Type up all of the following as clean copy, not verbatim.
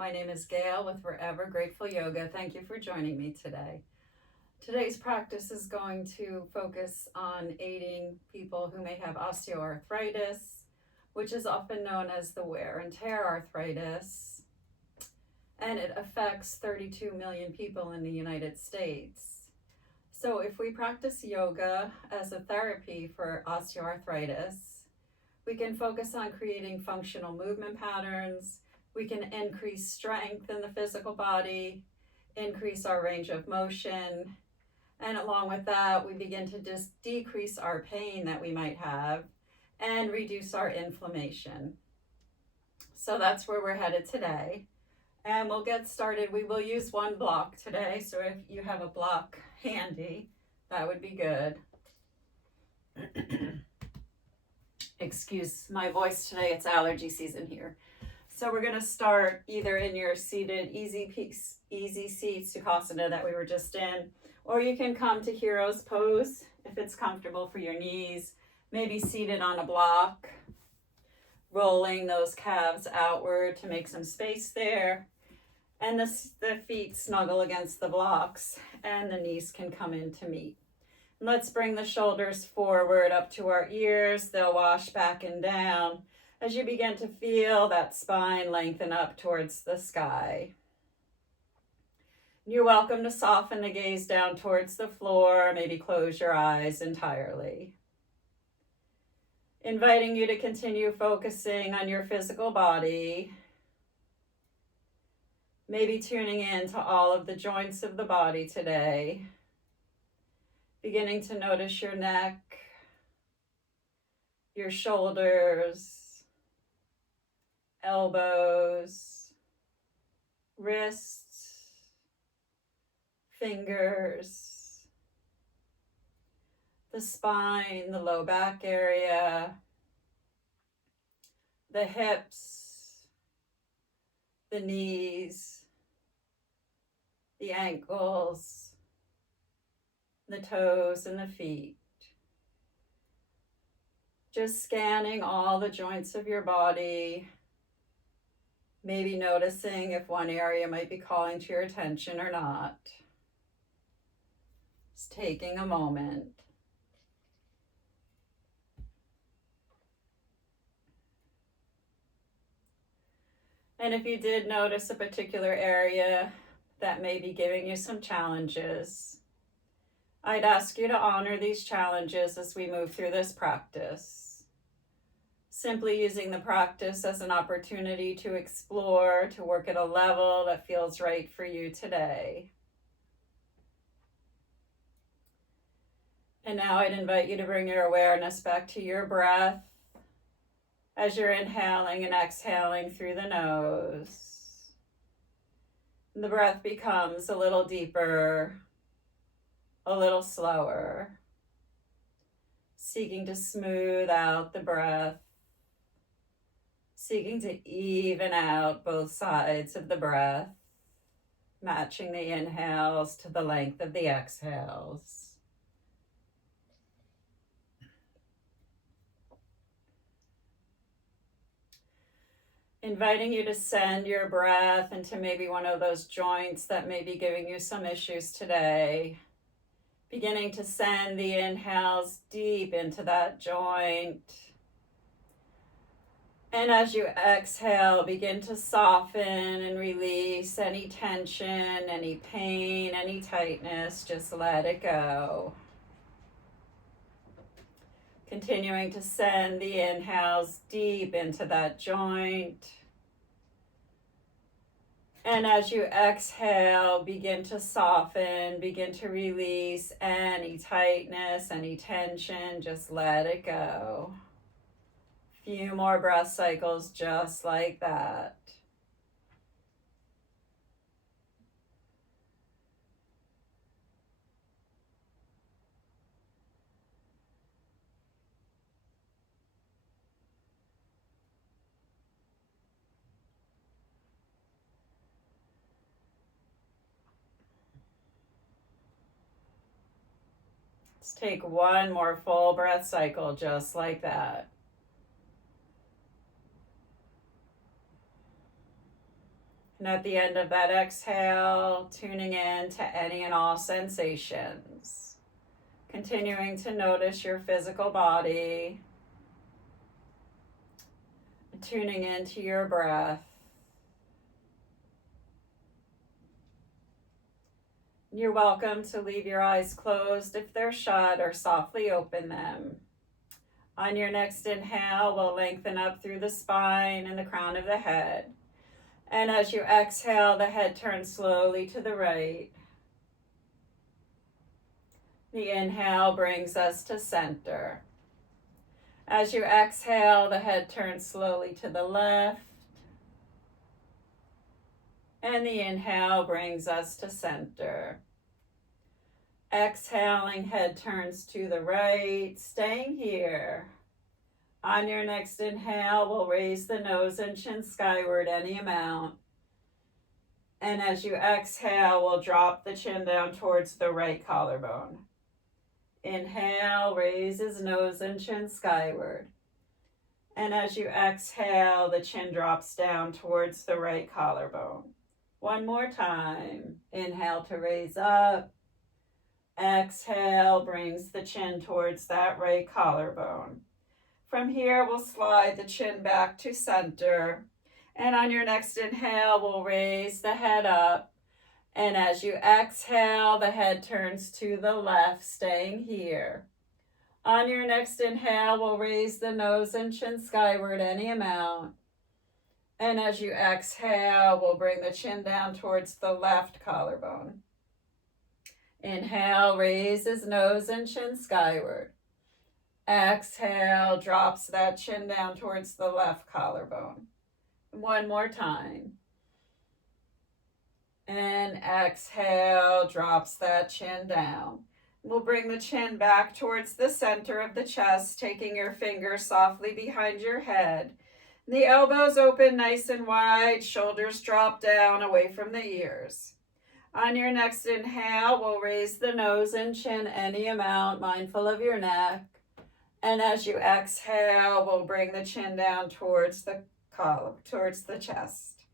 My name is Gail with Forever Grateful Yoga. Thank you for joining me today. Today's practice is going to focus on aiding people who may have osteoarthritis, which is often known as the wear and tear arthritis, and it affects 32 million people in the United States. So if we practice yoga as a therapy for osteoarthritis, we can focus on creating functional movement patterns. We can increase strength in the physical body, increase our range of motion, and along with that, we begin to just decrease our pain that we might have and reduce our inflammation. So that's where we're headed today. And we'll get started. We will use one block today, so if you have a block handy, that would be good. Excuse my voice today, it's allergy season here. So we're going to start either in your seated easy seat, Sukhasana, that we were just in, or you can come to Hero's Pose if it's comfortable for your knees, maybe seated on a block, rolling those calves outward to make some space there, and the feet snuggle against the blocks, and the knees can come in to meet. Let's bring the shoulders forward up to our ears. They'll wash back and down as you begin to feel that spine lengthen up towards the sky. You're welcome to soften the gaze down towards the floor, maybe close your eyes entirely. Inviting you to continue focusing on your physical body, maybe tuning in to all of the joints of the body today. Beginning to notice your neck, your shoulders, elbows, wrists, fingers, the spine, the low back area, the hips, the knees, the ankles, the toes and the feet. Just scanning all the joints of your body, maybe noticing if one area might be calling to your attention or not. Just taking a moment. And if you did notice a particular area that may be giving you some challenges, I'd ask you to honor these challenges as we move through this practice. Simply using the practice as an opportunity to explore, to work at a level that feels right for you today. And now I'd invite you to bring your awareness back to your breath as you're inhaling and exhaling through the nose. And the breath becomes a little deeper, a little slower, seeking to smooth out the breath, seeking to even out both sides of the breath, matching the inhales to the length of the exhales. Inviting you to send your breath into maybe one of those joints that may be giving you some issues today. Beginning to send the inhales deep into that joint. And as you exhale, begin to soften and release any tension, any pain, any tightness. Just let it go. Continuing to send the inhales deep into that joint. And as you exhale, begin to soften, begin to release any tightness, any tension, just let it go. Few more breath cycles just like that. Let's take one more full breath cycle just like that. And at the end of that exhale, tuning in to any and all sensations. Continuing to notice your physical body. Tuning into your breath. You're welcome to leave your eyes closed if they're shut or softly open them. On your next inhale, we'll lengthen up through the spine and the crown of the head. And as you exhale, the head turns slowly to the right. The inhale brings us to center. As you exhale, the head turns slowly to the left. And the inhale brings us to center. Exhaling, head turns to the right, staying here. On your next inhale, we'll raise the nose and chin skyward any amount. And as you exhale, we'll drop the chin down towards the right collarbone. Inhale, raises nose and chin skyward. And as you exhale, the chin drops down towards the right collarbone. One more time. Inhale to raise up. Exhale brings the chin towards that right collarbone. From here, we'll slide the chin back to center. And on your next inhale, we'll raise the head up. And as you exhale, the head turns to the left, staying here. On your next inhale, we'll raise the nose and chin skyward any amount. And as you exhale, we'll bring the chin down towards the left collarbone. Inhale, raises nose and chin skyward. Exhale, drops that chin down towards the left collarbone. One more time. And exhale, drops that chin down. We'll bring the chin back towards the center of the chest, taking your fingers softly behind your head. The elbows open nice and wide, shoulders drop down away from the ears. On your next inhale, we'll raise the nose and chin any amount, mindful of your neck. And as you exhale, we'll bring the chin down towards the collar, towards the chest.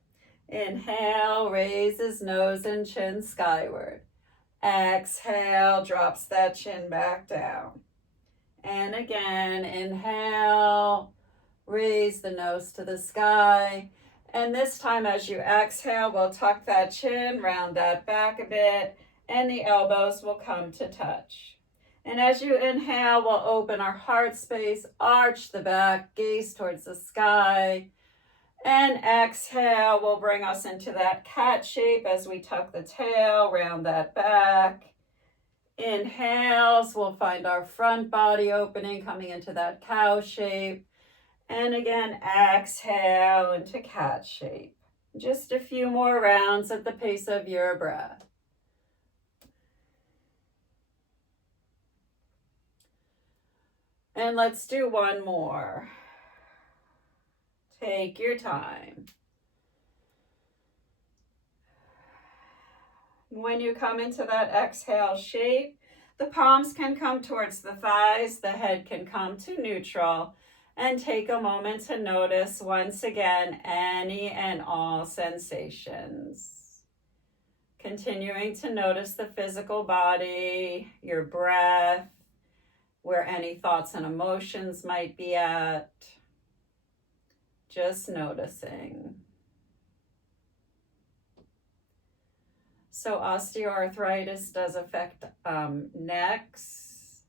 Inhale, raises nose and chin skyward. Exhale, drops that chin back down. And again, inhale, raise the nose to the sky. And this time as you exhale, we'll tuck that chin, round that back a bit, and the elbows will come to touch. And as you inhale, we'll open our heart space, arch the back, gaze towards the sky. And exhale will bring us into that cat shape as we tuck the tail, round that back. Inhales, we'll find our front body opening, coming into that cow shape. And again, exhale into cat shape. Just a few more rounds at the pace of your breath. And let's do one more. Take your time. When you come into that exhale shape, the palms can come towards the thighs, the head can come to neutral, and take a moment to notice once again any and all sensations. Continuing to notice the physical body, your breath, where any thoughts and emotions might be at. Just noticing. So osteoarthritis does affect necks.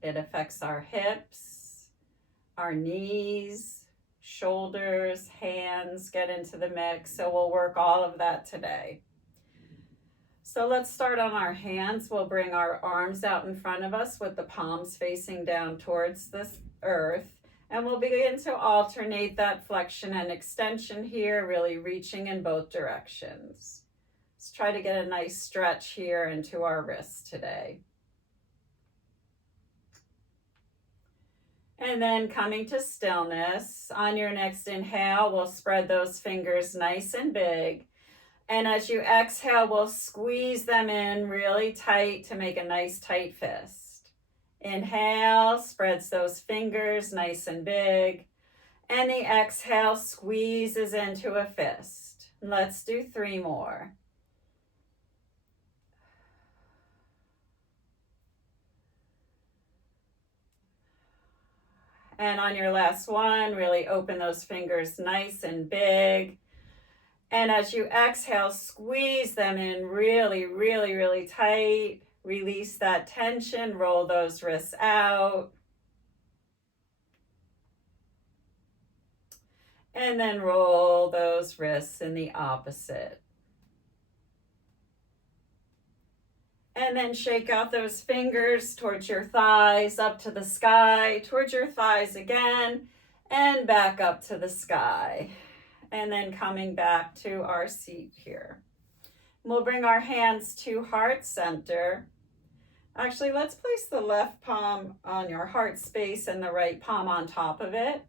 It affects our hips, our knees, shoulders, hands get into the mix. So we'll work all of that today. So let's start on our hands. We'll bring our arms out in front of us with the palms facing down towards the earth. And we'll begin to alternate that flexion and extension here, really reaching in both directions. Let's try to get a nice stretch here into our wrists today. And then coming to stillness, on your next inhale, we'll spread those fingers nice and big. And as you exhale, we'll squeeze them in really tight to make a nice tight fist. Inhale, spreads those fingers nice and big. And the exhale squeezes into a fist. Let's do 3 more. And on your last one, really open those fingers nice and big. And as you exhale, squeeze them in really, really, really tight. Release that tension, roll those wrists out. And then roll those wrists in the opposite. And then shake out those fingers towards your thighs, up to the sky, towards your thighs again, and back up to the sky. And then coming back to our seat here. We'll bring our hands to heart center. Actually, let's place the left palm on your heart space and the right palm on top of it.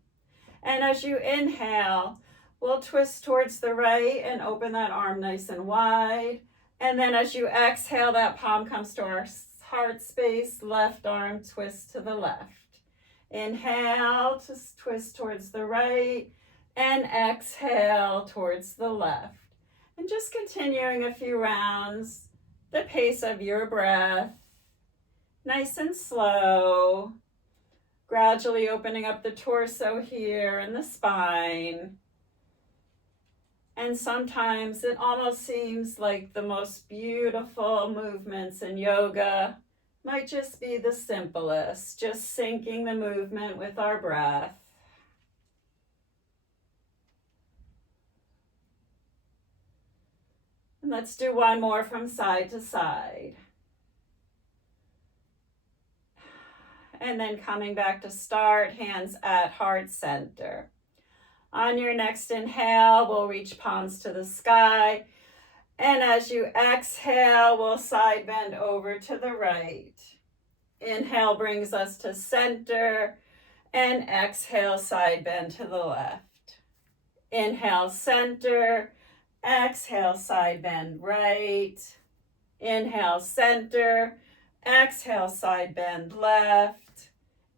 And as you inhale, we'll twist towards the right and open that arm nice and wide. And then as you exhale, that palm comes to our heart space, left arm twist to the left. Inhale, just twist towards the right, and exhale towards the left. And just continuing a few rounds, the pace of your breath, nice and slow, gradually opening up the torso here and the spine. And sometimes it almost seems like the most beautiful movements in yoga might just be the simplest, just syncing the movement with our breath. And let's do one more from side to side. And then coming back to start, hands at heart center. On your next inhale, we'll reach palms to the sky. And as you exhale, we'll side bend over to the right. Inhale brings us to center. And exhale, side bend to the left. Inhale, center. Exhale, side bend right. Inhale, center. Exhale, side bend left.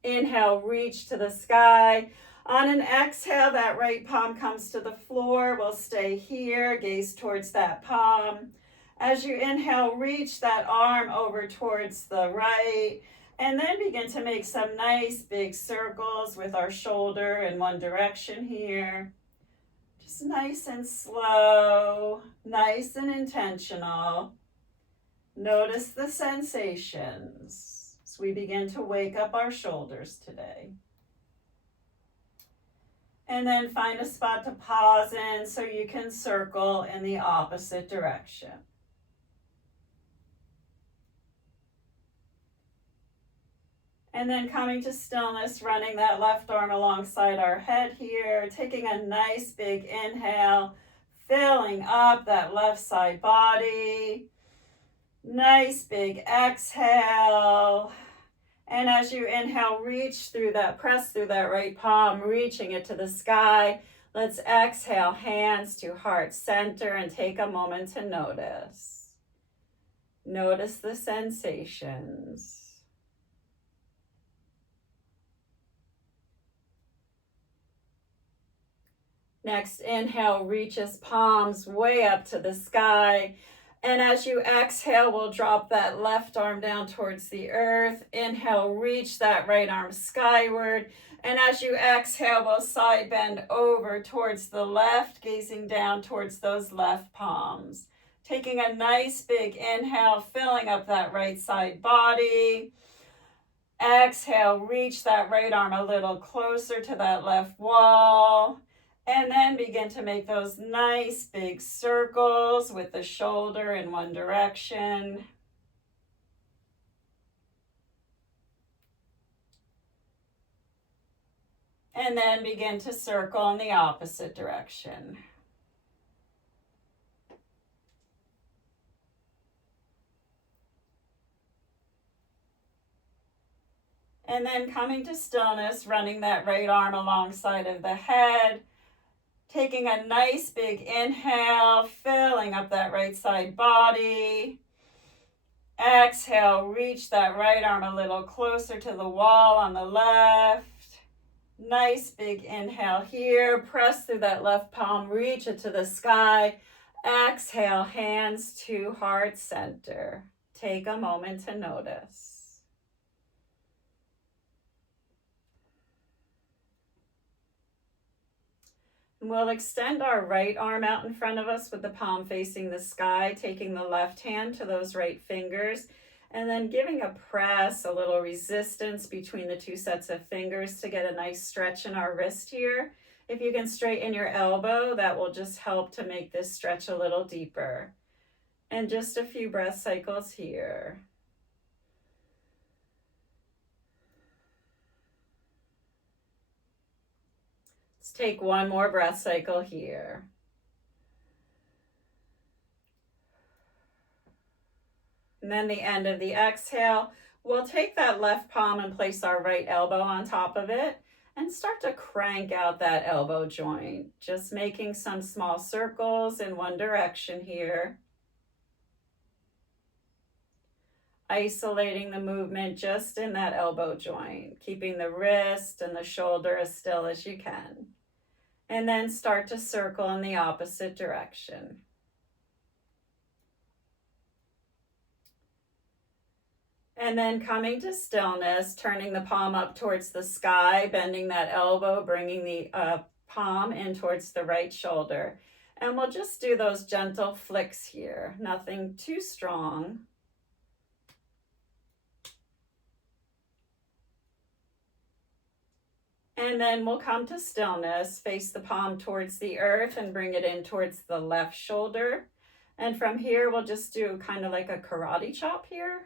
Inhale, reach to the sky. On an exhale, that right palm comes to the floor. We'll stay here, gaze towards that palm. As you inhale, reach that arm over towards the right, and then begin to make some nice big circles with our shoulder in one direction here. Just nice and slow, nice and intentional. Notice the sensations as we begin to wake up our shoulders today. And then find a spot to pause in so you can circle in the opposite direction. And then coming to stillness, running that left arm alongside our head here, taking a nice big inhale, filling up that left side body. Nice big exhale. And as you inhale, reach through that, press through that right palm, reaching it to the sky. Let's exhale, hands to heart center, and take a moment to notice. Notice the sensations. Next, inhale, reaches palms way up to the sky. And as you exhale, we'll drop that left arm down towards the earth. Inhale, reach that right arm skyward. And as you exhale, we'll side bend over towards the left, gazing down towards those left palms. Taking a nice big inhale, filling up that right side body. Exhale, reach that right arm a little closer to that left wall. And then begin to make those nice big circles with the shoulder in one direction. And then begin to circle in the opposite direction. And then coming to stillness, running that right arm alongside of the head. Taking a nice big inhale, filling up that right side body. Exhale, reach that right arm a little closer to the wall on the left. Nice big inhale here. Press through that left palm, reach it to the sky. Exhale, hands to heart center. Take a moment to notice. We'll extend our right arm out in front of us with the palm facing the sky, taking the left hand to those right fingers, and then giving a press, a little resistance between the two sets of fingers to get a nice stretch in our wrist here. If you can straighten your elbow, that will just help to make this stretch a little deeper. And just a few breath cycles here. Let's take one more breath cycle here. And then the end of the exhale, we'll take that left palm and place our right elbow on top of it and start to crank out that elbow joint. Just making some small circles in one direction here. Isolating the movement just in that elbow joint, keeping the wrist and the shoulder as still as you can. And then start to circle in the opposite direction. And then coming to stillness, turning the palm up towards the sky, bending that elbow, bringing the palm in towards the right shoulder. And we'll just do those gentle flicks here, nothing too strong. And then we'll come to stillness, face the palm towards the earth and bring it in towards the left shoulder. And from here, we'll just do kind of like a karate chop here.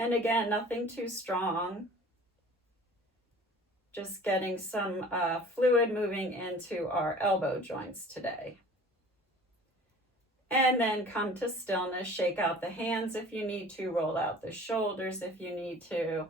And again, nothing too strong. Just getting some fluid moving into our elbow joints today. And then come to stillness, shake out the hands if you need to, roll out the shoulders if you need to.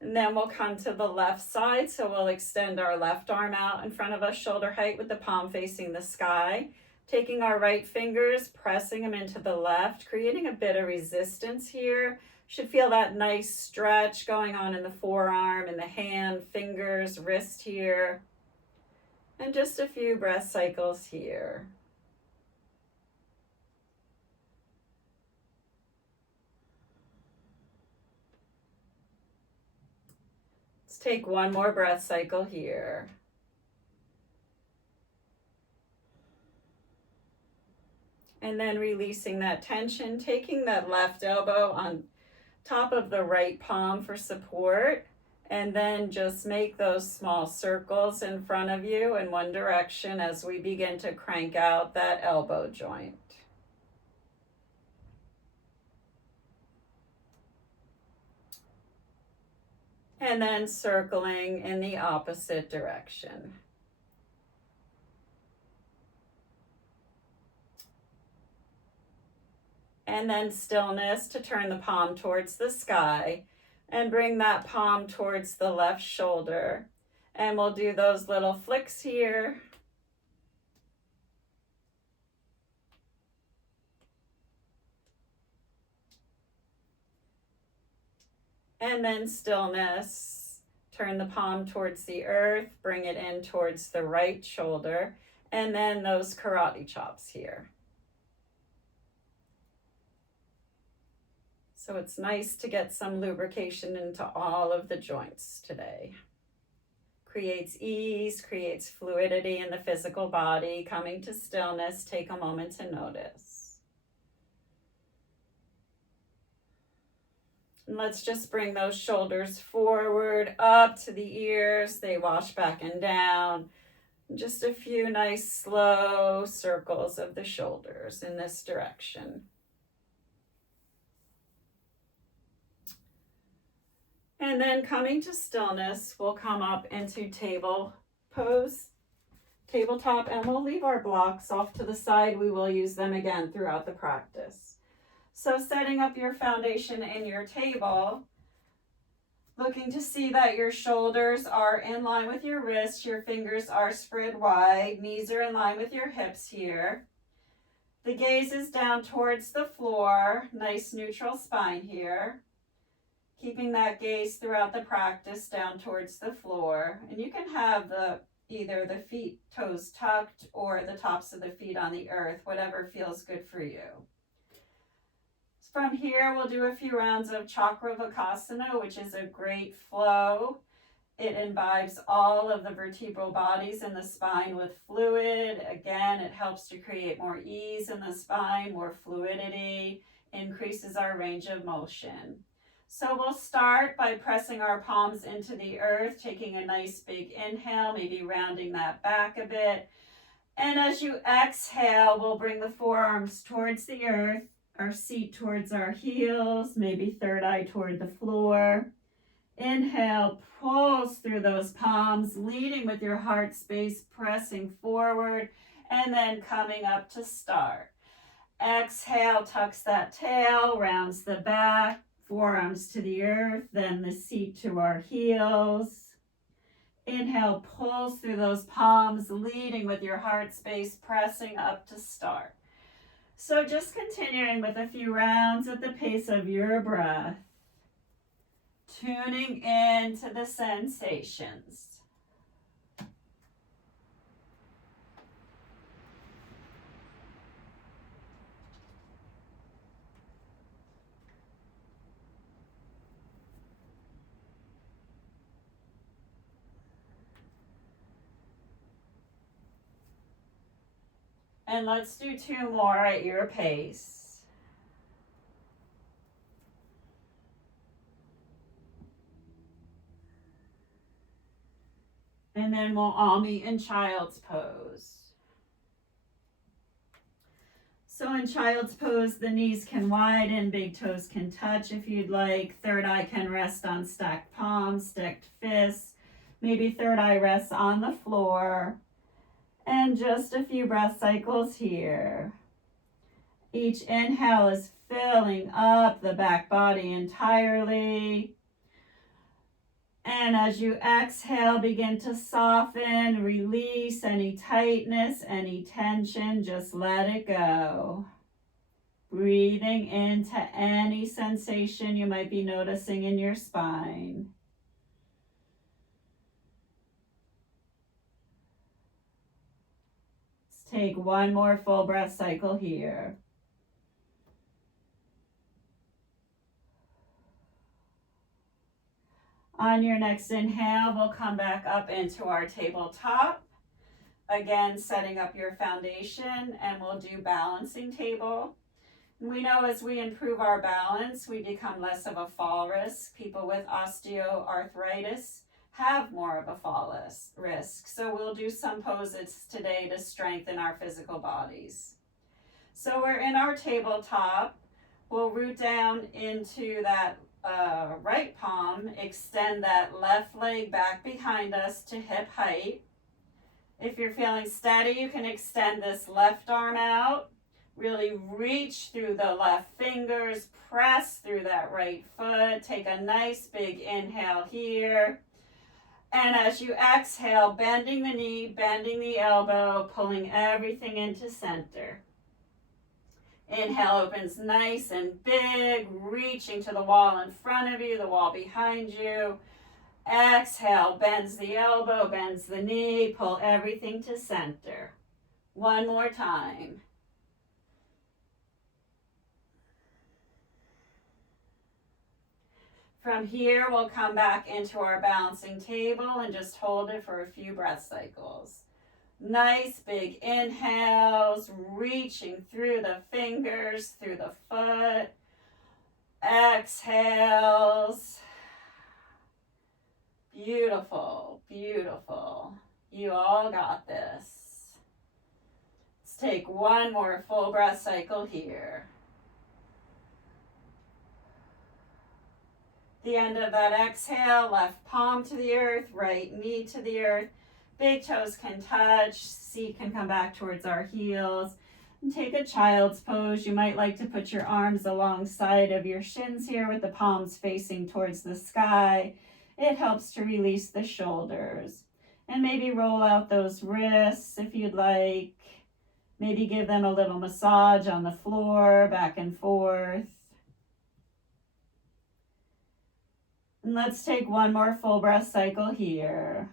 And then we'll come to the left side, so we'll extend our left arm out in front of us, shoulder height with the palm facing the sky. Taking our right fingers, pressing them into the left, creating a bit of resistance here. Should feel that nice stretch going on in the forearm, in the hand, fingers, wrist here. And just a few breath cycles here. Let's take one more breath cycle here. And then releasing that tension, taking that left elbow on top of the right palm for support, and then just make those small circles in front of you in one direction as we begin to crank out that elbow joint. And then circling in the opposite direction. And then stillness to turn the palm towards the sky and bring that palm towards the left shoulder. And we'll do those little flicks here. And then stillness, turn the palm towards the earth, bring it in towards the right shoulder, and then those karate chops here. So it's nice to get some lubrication into all of the joints today. Creates ease, creates fluidity in the physical body. Coming to stillness, take a moment to notice. And let's just bring those shoulders forward, up to the ears. They wash back and down. Just a few nice slow circles of the shoulders in this direction. And then coming to stillness, we'll come up into table pose, tabletop, and we'll leave our blocks off to the side. We will use them again throughout the practice. So setting up your foundation in your table, looking to see that your shoulders are in line with your wrists, your fingers are spread wide, knees are in line with your hips here. The gaze is down towards the floor, nice neutral spine here. Keeping that gaze throughout the practice down towards the floor. And you can have either the feet, toes tucked, or the tops of the feet on the earth, whatever feels good for you. From here, we'll do a few rounds of Chakra Vakasana, which is a great flow. It imbibes all of the vertebral bodies in the spine with fluid. Again, it helps to create more ease in the spine, more fluidity, increases our range of motion. So we'll start by pressing our palms into the earth, taking a nice big inhale, maybe rounding that back a bit. And as you exhale, we'll bring the forearms towards the earth, our seat towards our heels, maybe third eye toward the floor. Inhale, pulse through those palms, leading with your heart space, pressing forward, and then coming up to start. Exhale, tucks that tail, rounds the back, forearms to the earth, then the seat to our heels. Inhale, pulse through those palms, leading with your heart space, pressing up to start. So just continuing with a few rounds at the pace of your breath, tuning into the sensations. And let's do 2 more at your pace. And then we'll all meet in child's pose. So in child's pose, the knees can widen, big toes can touch if you'd like. Third eye can rest on stacked palms, stacked fists. Maybe third eye rests on the floor. And just a few breath cycles here. Each inhale is filling up the back body entirely. And as you exhale, begin to soften, release any tightness, any tension, just let it go. Breathing into any sensation you might be noticing in your spine. Let's take 1 more full breath cycle here. On your next inhale, we'll come back up into our tabletop. Again, setting up your foundation, and we'll do balancing table. We know as we improve our balance, we become less of a fall risk. People with osteoarthritis have more of a fall risk. So we'll do some poses today to strengthen our physical bodies. So we're in our tabletop. We'll root down into that right palm, extend that left leg back behind us to hip height. If you're feeling steady, you can extend this left arm out, really reach through the left fingers, press through that right foot, take a nice big inhale here. And as you exhale, bending the knee, bending the elbow, pulling everything into center. Inhale opens nice and big, reaching to the wall in front of you, the wall behind you. Exhale, bends the elbow, bends the knee, pull everything to center. 1 more time. From here, we'll come back into our balancing table and just hold it for a few breath cycles. Nice big inhales, reaching through the fingers, through the foot. Exhales. Beautiful, beautiful. You all got this. Let's take 1 more full breath cycle here. The end of that exhale, left palm to the earth, right knee to the earth. Big toes can touch, seat can come back towards our heels. And take a child's pose. You might like to put your arms alongside of your shins here with the palms facing towards the sky. It helps to release the shoulders. And maybe roll out those wrists if you'd like. Maybe give them a little massage on the floor, back and forth. And let's take one more full breath cycle here.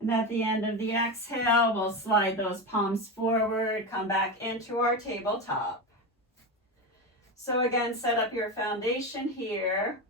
And at the end of the exhale, we'll slide those palms forward, come back into our tabletop. So again, set up your foundation here.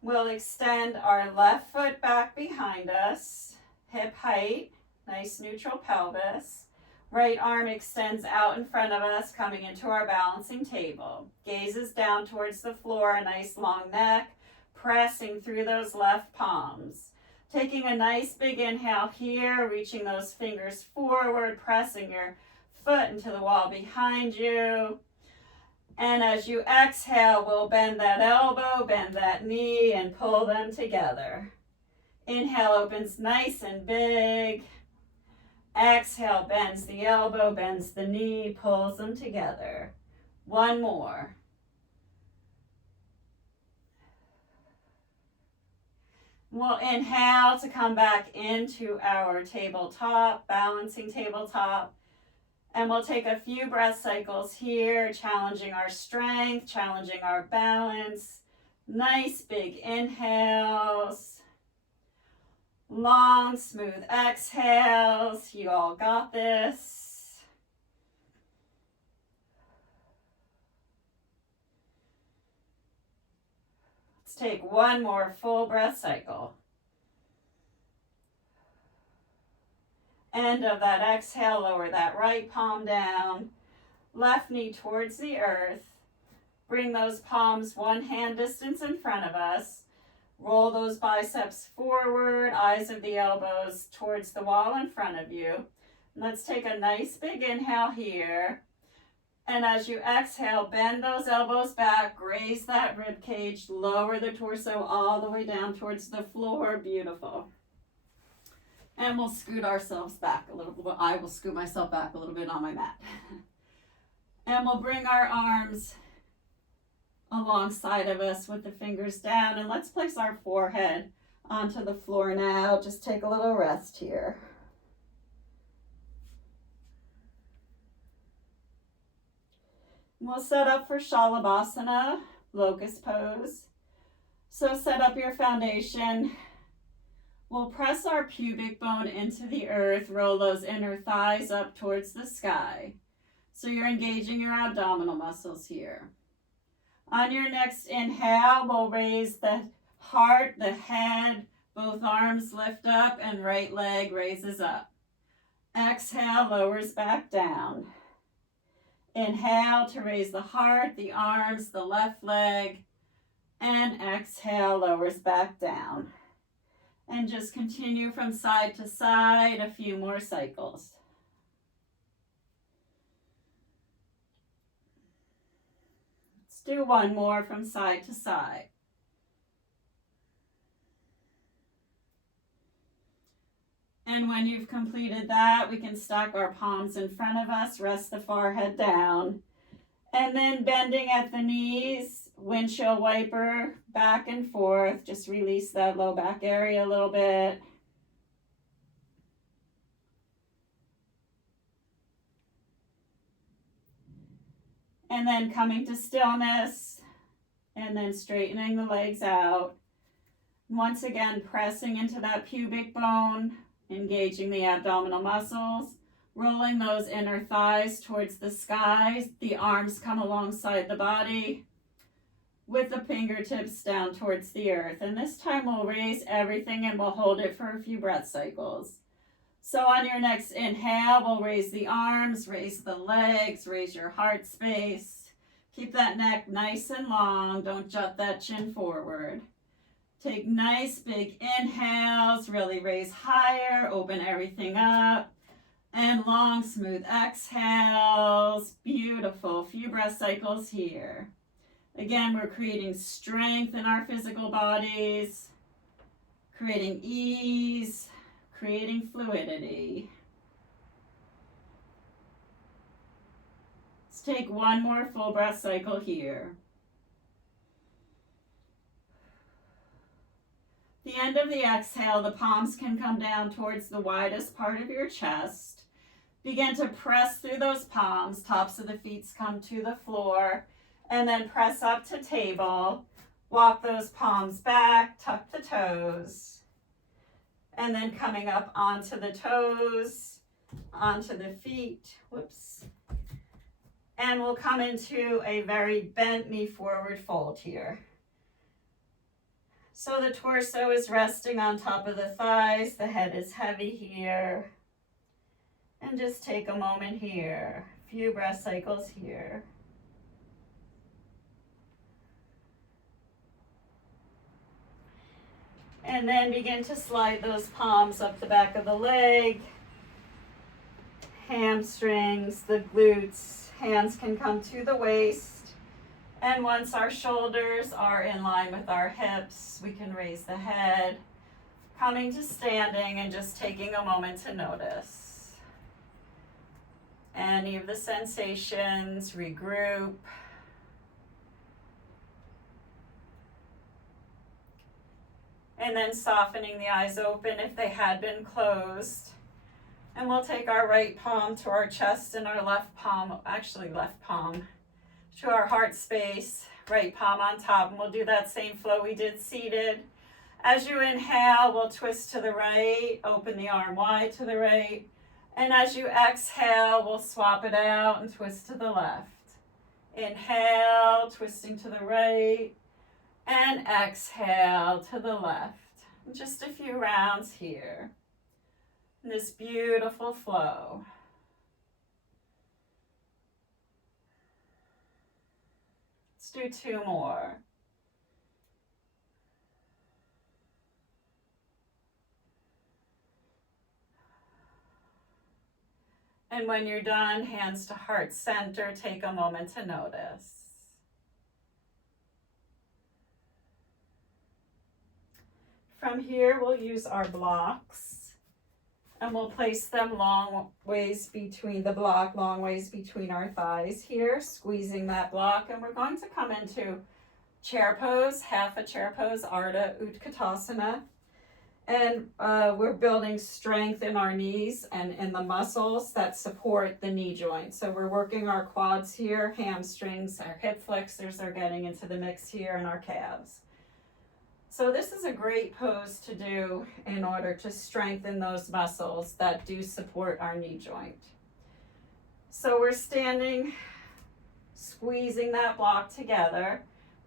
We'll extend our left foot back behind us, hip height, nice neutral pelvis. Right arm extends out in front of us, coming into our balancing table. Gazes down towards the floor, a nice long neck, pressing through those left palms. Taking a nice big inhale here, reaching those fingers forward, pressing your foot into the wall behind you. And as you exhale, we'll bend that elbow, bend that knee, and pull them together. Inhale opens nice and big. Exhale bends the elbow, bends the knee, pulls them together. One more. We'll inhale to come back into our tabletop, balancing tabletop. And we'll take a few breath cycles here, challenging our strength, challenging our balance. Nice big inhales. Long, smooth exhales. You all got this. Let's take one more full breath cycle. End of that exhale, lower that right palm down. Left knee towards the earth. Bring those palms one hand distance in front of us. Roll those biceps forward, eyes of the elbows towards the wall in front of you. Let's take a nice big inhale here. And as you exhale, bend those elbows back, raise that rib cage, lower the torso all the way down towards the floor. Beautiful. And we'll scoot ourselves back a little bit. I will scoot myself back a little bit on my mat. And we'll bring our arms alongside of us with the fingers down, and let's place our forehead onto the floor now. Just take a little rest here. We'll set up for Shalabhasana, locust pose. So set up your foundation. We'll press our pubic bone into the earth, roll those inner thighs up towards the sky. So you're engaging your abdominal muscles here. On your next inhale, we'll raise the heart, the head, both arms lift up, and right leg raises up. Exhale, lowers back down. Inhale to raise the heart, the arms, the left leg, and exhale, lowers back down. And just continue from side to side, a few more cycles. Do one more from side to side. And when you've completed that, we can stack our palms in front of us, rest the forehead down. And then bending at the knees, windshield wiper, back and forth. Just release that low back area a little bit. And then coming to stillness, and then straightening the legs out. Once again, pressing into that pubic bone, engaging the abdominal muscles, rolling those inner thighs towards the sky. The arms come alongside the body with the fingertips down towards the earth. And this time we'll raise everything and we'll hold it for a few breath cycles. So on your next inhale, we'll raise the arms, raise the legs, raise your heart space. Keep that neck nice and long. Don't jut that chin forward. Take nice big inhales, really raise higher, open everything up. And long, smooth exhales. Beautiful. Few breath cycles here. Again, we're creating strength in our physical bodies, creating ease, creating fluidity. Let's take one more full breath cycle here. The end of the exhale, the palms can come down towards the widest part of your chest. Begin to press through those palms. Tops of the feet come to the floor. And then press up to table. Walk those palms back, tuck the toes. And then coming up onto the toes, onto the feet. Whoops. And we'll come into a very bent knee forward fold here. So the torso is resting on top of the thighs. The head is heavy here. And just take a moment here. A few breath cycles here. And then begin to slide those palms up the back of the leg, hamstrings, the glutes. Hands can come to the waist. And once our shoulders are in line with our hips, we can raise the head, coming to standing and just taking a moment to notice any of the sensations, regroup. And then softening the eyes open if they had been closed. And we'll take our right palm to our chest and our left palm to our heart space, right palm on top. And we'll do that same flow we did seated. As you inhale, we'll twist to the right, open the arm wide to the right. And as you exhale, we'll swap it out and twist to the left. Inhale, twisting to the right. And exhale to the left. Just a few rounds here. In this beautiful flow. Let's do 2 more. And when you're done, hands to heart center, take a moment to notice. From here, we'll use our blocks and we'll place them long ways between our thighs here, squeezing that block. And we're going to come into chair pose, half a chair pose, Ardha Utkatasana. And we're building strength in our knees and in the muscles that support the knee joint. So we're working our quads here, hamstrings, our hip flexors are getting into the mix here, and our calves. So this is a great pose to do in order to strengthen those muscles that do support our knee joint. So we're standing, squeezing that block together,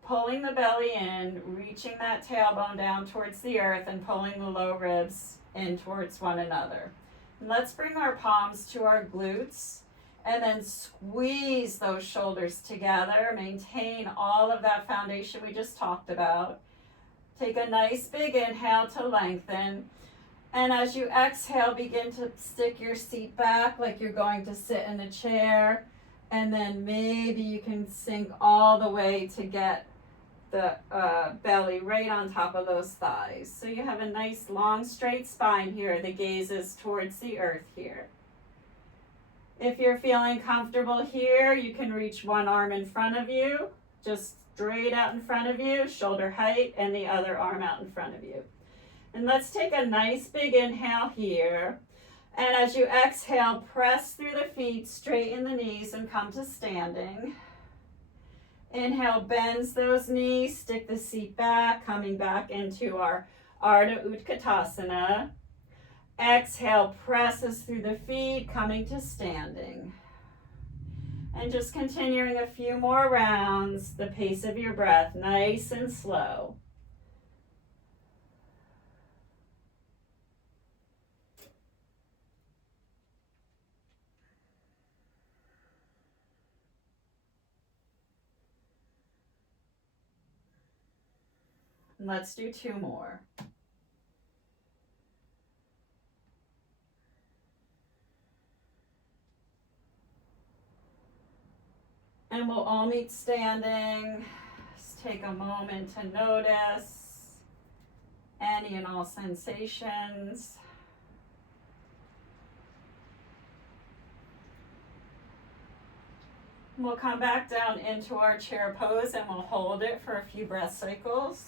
pulling the belly in, reaching that tailbone down towards the earth and pulling the low ribs in towards one another. And let's bring our palms to our glutes and then squeeze those shoulders together. Maintain all of that foundation we just talked about. Take a nice big inhale to lengthen. And as you exhale, begin to stick your seat back like you're going to sit in a chair. And then maybe you can sink all the way to get the belly right on top of those thighs. So you have a nice long straight spine here. The gaze is towards the earth here. If you're feeling comfortable here, you can reach one arm in front of you, just straight out in front of you, shoulder height, and the other arm out in front of you. And let's take a nice big inhale here. And as you exhale, press through the feet, straighten the knees, and come to standing. Inhale, bends those knees, stick the seat back, coming back into our Ardha Utkatasana. Exhale, presses through the feet, coming to standing. And just continuing a few more rounds, the pace of your breath, nice and slow. And let's do 2 more. And we'll all meet standing. Just take a moment to notice any and all sensations. We'll come back down into our chair pose and we'll hold it for a few breath cycles.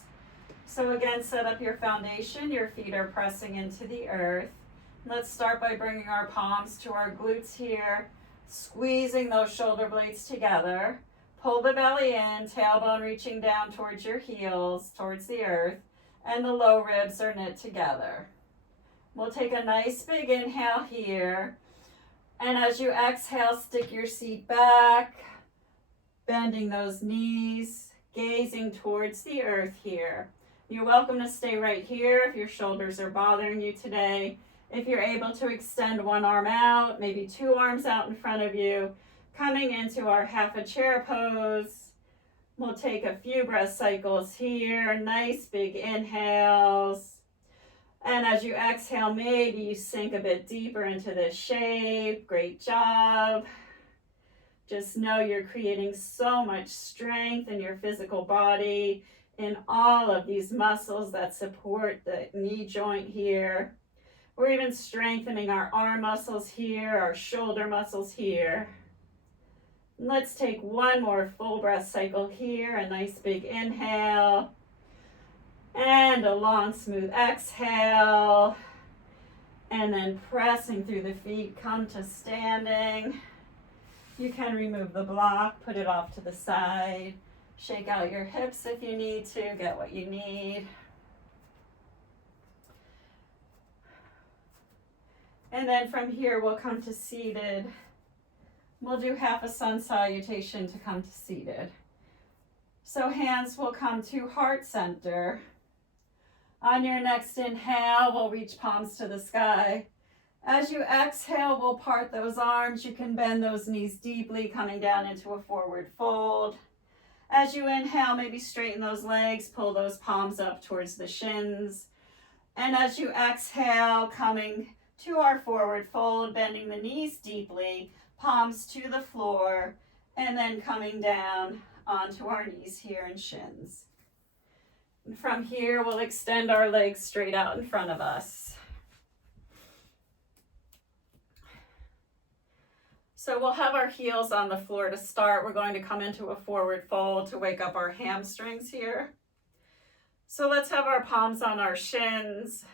So again, set up your foundation. Your feet are pressing into the earth. Let's start by bringing our palms to our glutes here, squeezing those shoulder blades together. Pull the belly in, tailbone reaching down towards your heels, towards the earth, and the low ribs are knit together. We'll take a nice big inhale here, and as you exhale, stick your seat back, bending those knees, gazing towards the earth here. You're welcome to stay right here if your shoulders are bothering you today. If you're able to extend one arm out, maybe two arms out in front of you, coming into our half a chair pose. We'll take a few breath cycles here, nice big inhales. And as you exhale, maybe you sink a bit deeper into this shape. Great job. Just know you're creating so much strength in your physical body, in all of these muscles that support the knee joint here. We're even strengthening our arm muscles here, our shoulder muscles here. Let's take one more full breath cycle here, a nice big inhale, and a long smooth exhale, and then pressing through the feet, come to standing. You can remove the block, put it off to the side, shake out your hips if you need to, get what you need. And then from here, we'll come to seated. We'll do half a sun salutation to come to seated. So hands will come to heart center. On your next inhale, we'll reach palms to the sky. As you exhale, we'll part those arms. You can bend those knees deeply, coming down into a forward fold. As you inhale, maybe straighten those legs, pull those palms up towards the shins. And as you exhale, coming to our forward fold, bending the knees deeply, palms to the floor, and then coming down onto our knees here and shins. And from here, we'll extend our legs straight out in front of us. So we'll have our heels on the floor to start. We're going to come into a forward fold to wake up our hamstrings here. So let's have our palms on our shins.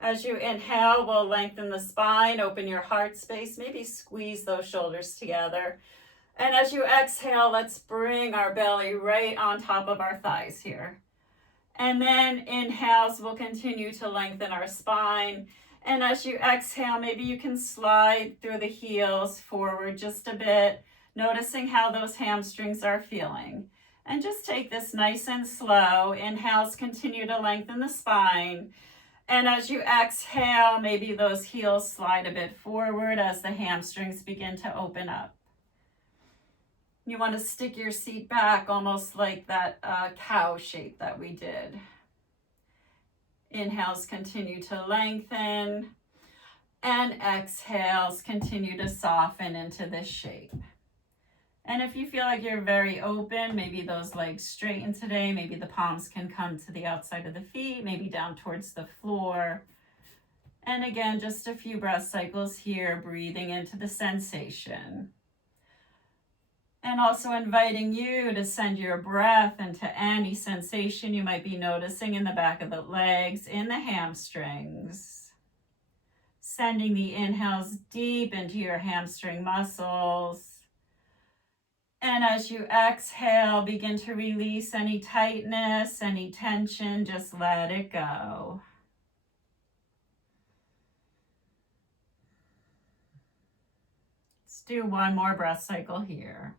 As you inhale, we'll lengthen the spine, open your heart space, maybe squeeze those shoulders together. And as you exhale, let's bring our belly right on top of our thighs here. And then inhales, we'll continue to lengthen our spine. And as you exhale, maybe you can slide through the heels forward just a bit, noticing how those hamstrings are feeling. And just take this nice and slow. Inhales, continue to lengthen the spine. And as you exhale, maybe those heels slide a bit forward as the hamstrings begin to open up. You want to stick your seat back almost like that cow shape that we did. Inhales continue to lengthen, and exhales continue to soften into this shape. And if you feel like you're very open, maybe those legs straighten today, maybe the palms can come to the outside of the feet, maybe down towards the floor. And again, just a few breath cycles here, breathing into the sensation. And also inviting you to send your breath into any sensation you might be noticing in the back of the legs, in the hamstrings. Sending the inhales deep into your hamstring muscles. And as you exhale, begin to release any tightness, any tension, just let it go. Let's do one more breath cycle here.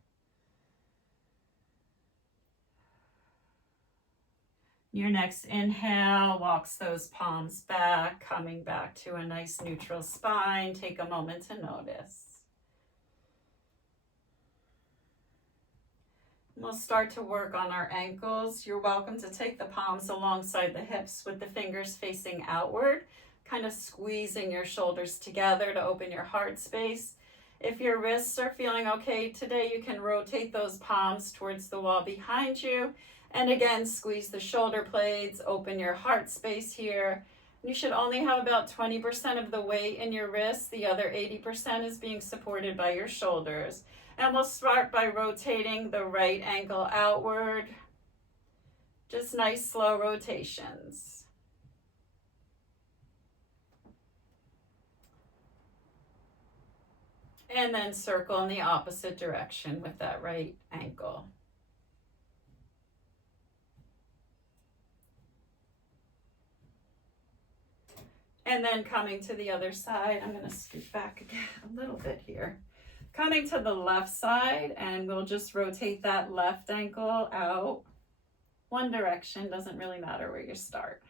Your next inhale walks those palms back, coming back to a nice neutral spine. Take a moment to notice. We'll start to work on our ankles. You're welcome to take the palms alongside the hips with the fingers facing outward, kind of squeezing your shoulders together to open your heart space. If your wrists are feeling okay today, you can rotate those palms towards the wall behind you. And again, squeeze the shoulder blades, open your heart space here. You should only have about 20% of the weight in your wrists. The other 80% is being supported by your shoulders. And we'll start by rotating the right ankle outward. Just nice slow rotations. And then circle in the opposite direction with that right ankle. And then coming to the other side, I'm going to scoot back again a little bit here. Coming to the left side, and we'll just rotate that left ankle out. One direction, doesn't really matter where you start.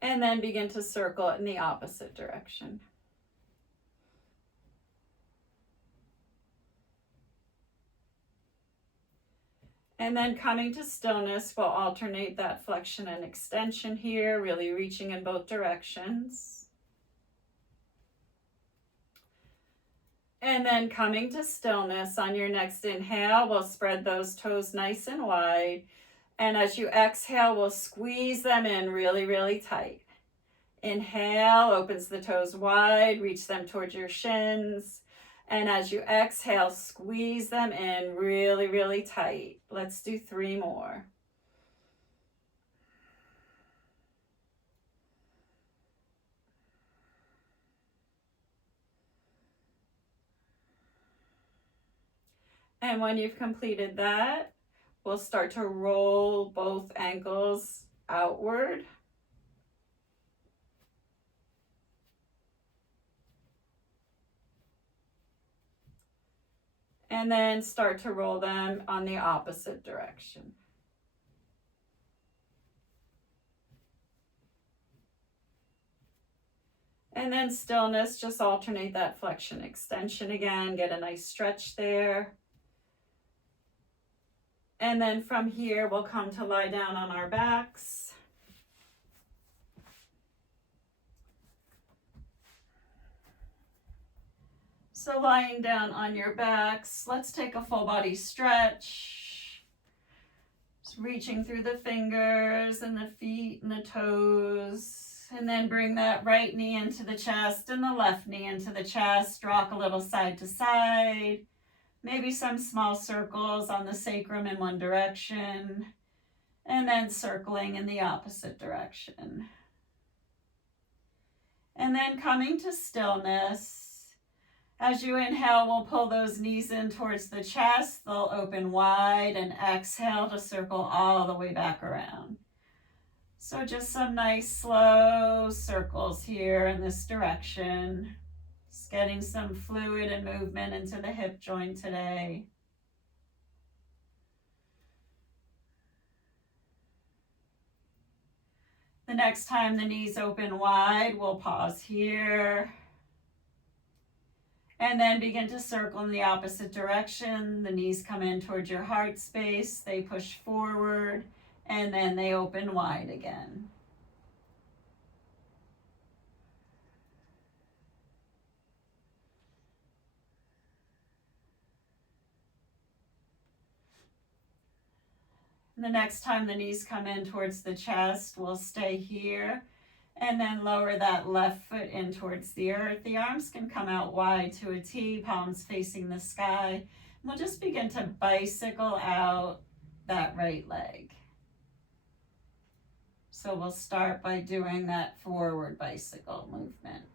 And then begin to circle it in the opposite direction. And then coming to stillness, we'll alternate that flexion and extension here, really reaching in both directions. And then coming to stillness, on your next inhale, we'll spread those toes nice and wide. And as you exhale, we'll squeeze them in really, really tight. Inhale, opens the toes wide, reach them towards your shins. And as you exhale, squeeze them in really, really tight. Let's do 3 more. And when you've completed that, we'll start to roll both ankles outward. And then start to roll them on the opposite direction. And then stillness, just alternate that flexion extension again, get a nice stretch there. And then from here, we'll come to lie down on our backs. So lying down on your backs, let's take a full body stretch. Just reaching through the fingers and the feet and the toes. And then bring that right knee into the chest and the left knee into the chest. Rock a little side to side. Maybe some small circles on the sacrum in one direction, and then circling in the opposite direction. And then coming to stillness. As you inhale, we'll pull those knees in towards the chest. They'll open wide, and exhale to circle all the way back around. So just some nice slow circles here in this direction. Just getting some fluid and movement into the hip joint today. The next time the knees open wide, we'll pause here. And then begin to circle in the opposite direction. The knees come in towards your heart space. They push forward, and then they open wide again. The next time the knees come in towards the chest, we'll stay here and then lower that left foot in towards the earth. The arms can come out wide to a T, palms facing the sky. We'll just begin to bicycle out that right leg. So we'll start by doing that forward bicycle movement.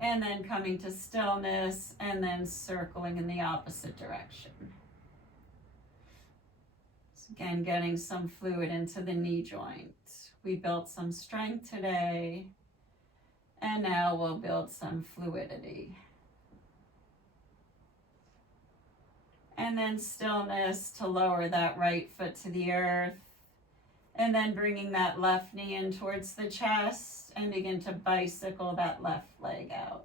And then coming to stillness, and then circling in the opposite direction. So again, getting some fluid into the knee joint. We built some strength today, and now we'll build some fluidity. And then stillness to lower that right foot to the earth, and then bringing that left knee in towards the chest, and begin to bicycle that left leg out.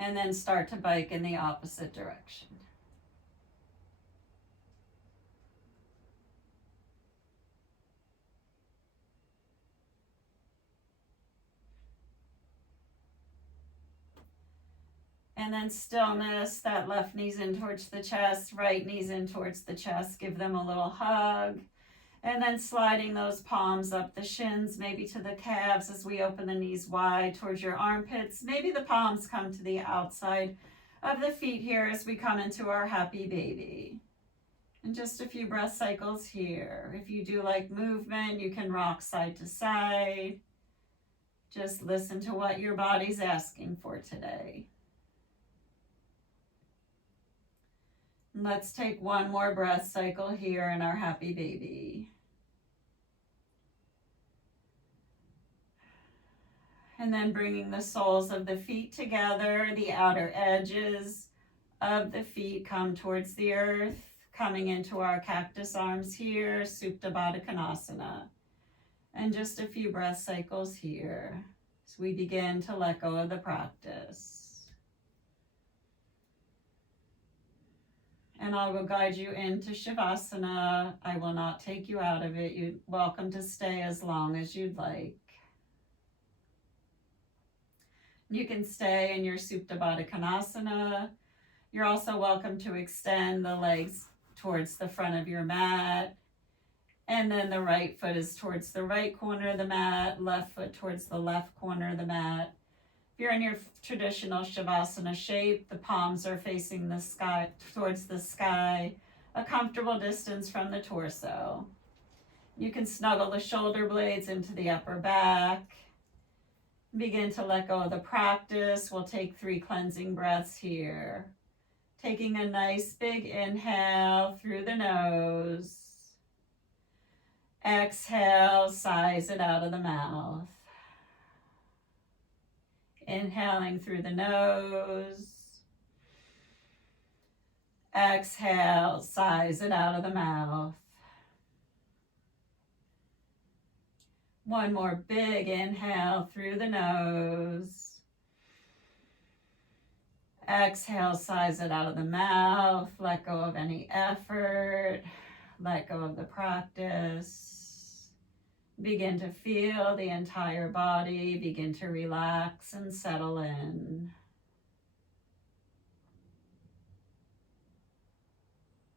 And then start to bike in the opposite direction. And then stillness, that left knee's in towards the chest, right knee's in towards the chest. Give them a little hug. And then sliding those palms up the shins, maybe to the calves as we open the knees wide towards your armpits. Maybe the palms come to the outside of the feet here as we come into our happy baby. And just a few breath cycles here. If you do like movement, you can rock side to side. Just listen to what your body's asking for today. Let's take one more breath cycle here in our happy baby. And then bringing the soles of the feet together, the outer edges of the feet come towards the earth, coming into our cactus arms here, Supta Baddha Konasana. And just a few breath cycles here as we begin to let go of the practice. And I will guide you into Shavasana. I will not take you out of it. You're welcome to stay as long as you'd like. You can stay in your Supta Baddha Konasana. You're also welcome to extend the legs towards the front of your mat. And then the right foot is towards the right corner of the mat, left foot towards the left corner of the mat. If you're in your traditional Shavasana shape, the palms are facing the sky, towards the sky, a comfortable distance from the torso. You can snuggle the shoulder blades into the upper back. Begin to let go of the practice. We'll take 3 cleansing breaths here. Taking a nice big inhale through the nose. Exhale, sighs it out of the mouth. Inhaling through the nose. Exhale, sighs it out of the mouth. One more big inhale through the nose. Exhale, sighs it out of the mouth. Let go of any effort. Let go of the practice. Begin to feel the entire body. Begin to relax and settle in.